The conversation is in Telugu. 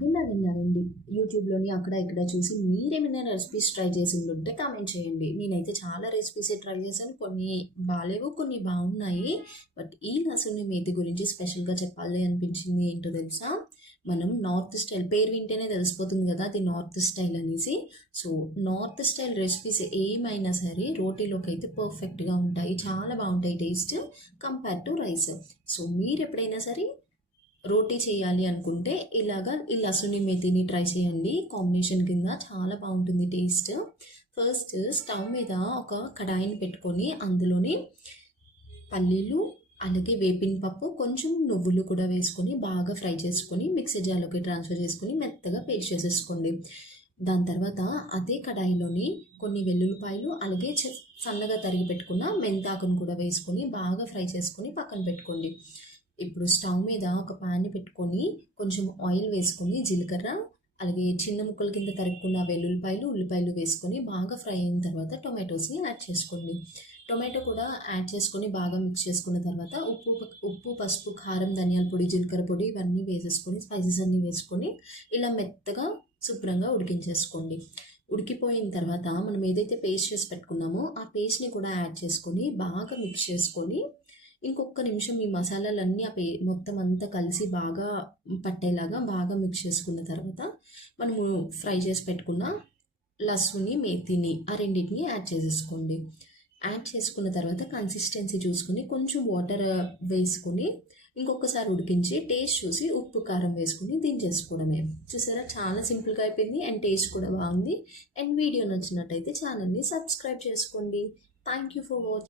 విన్నానండి. యూట్యూబ్‌లోని అక్కడ ఇక్కడ చూసి మీరేమైనా రెసిపీస్ ట్రై చేసిందుంటే కామెంట్ చేయండి. నేనైతే చాలా రెసిపీసే ట్రై చేశాను. కొన్ని బాలేవు, కొన్ని బావున్నాయి. బట్ ఈ లసూని మేతి గురించి స్పెషల్‌గా చెప్పాలి అనిపించింది ఏంటో తెలుసా? మనం నార్త్ స్టైల్ పేరు వింటేనే తెలిసిపోతుంది గదా! అది నార్త్ స్టైల్ అనేసి. సో, నార్త్ స్టైల్ రెసిపీస్ ఏమైనా సరే రోటీలోకైతే పర్ఫెక్ట్‌గా ఉంటాయి. చాలా బావుంటాయి taste compare to rice. So, మీరెప్పుడైనా సరే రోటీ చేయాలి అనుకుంటే ఈ లసుని మెతిని ట్రై చేయండి. కాంబినేషన్ కింద చాలా బాగుంటుంది టేస్ట్. ఫస్ట్ స్టవ్ మీద ఒక కడాయిని పెట్టుకొని అందులోని పల్లీలు, అలాగే వేపిన పప్పు, కొంచెం నువ్వులు కూడా వేసుకొని బాగా ఫ్రై చేసుకొని మిక్సీ జార్లోకి ట్రాన్స్ఫర్ చేసుకొని మెత్తగా పేస్ట్ చేసేసుకోండి. దాని తర్వాత అదే కడాయిలోని కొన్ని వెల్లుల్లిపాయలు, అలాగే సన్నగా తరిగి పెట్టుకున్న మెంతాకును కూడా వేసుకొని బాగా ఫ్రై చేసుకొని పక్కన పెట్టుకోండి. ఇప్పుడు స్టవ్ మీద ఒక ప్యాన్ పెట్టుకొని కొంచెం ఆయిల్ వేసుకొని జీలకర్ర, అలాగే చిన్న ముక్కల కింద తరుక్కున్న వెల్లుల్లిపాయలు, ఉల్లిపాయలు వేసుకొని బాగా ఫ్రై అయిన తర్వాత టొమాటోస్ని యాడ్ చేసుకోండి. టొమాటో కూడా యాడ్ చేసుకొని బాగా మిక్స్ చేసుకున్న తర్వాత ఉప్పు, పసుపు, కారం, ధనియాల పొడి, జీలకర్ర పొడి ఇవన్నీ వేసేసుకొని స్పైసెస్ అన్నీ వేసుకొని ఇలా మెత్తగా శుభ్రంగా ఉడికించేసుకోండి. ఉడికిపోయిన తర్వాత మనం ఏదైతే పేస్ట్ చేసి పెట్టుకున్నామో ఆ పేస్ట్ని కూడా యాడ్ చేసుకొని బాగా మిక్స్ చేసుకొని ఇంకొక నిమిషం ఈ మసాలాలన్నీ మొత్తం అంతా కలిసి బాగా పట్టేలాగా బాగా మిక్స్ చేసుకున్న తర్వాత మనము ఫ్రై చేసి పెట్టుకున్న లస్సుని, మేతిని ఆ రెండింటిని యాడ్ చేసేసుకోండి. యాడ్ చేసుకున్న తర్వాత కన్సిస్టెన్సీ చూసుకుని కొంచెం వాటర్ వేసుకుని ఇంకొకసారి ఉడికించి టేస్ట్ చూసి ఉప్పు, కారం వేసుకుని దించేసుకోవడమే. చూసారా, చాలా సింపుల్గా అయిపోయింది అండ్ టేస్ట్ కూడా బాగుంది. అండ్ వీడియో నచ్చినట్టయితే ఛానల్ని సబ్స్క్రైబ్ చేసుకోండి. Thank you for watching.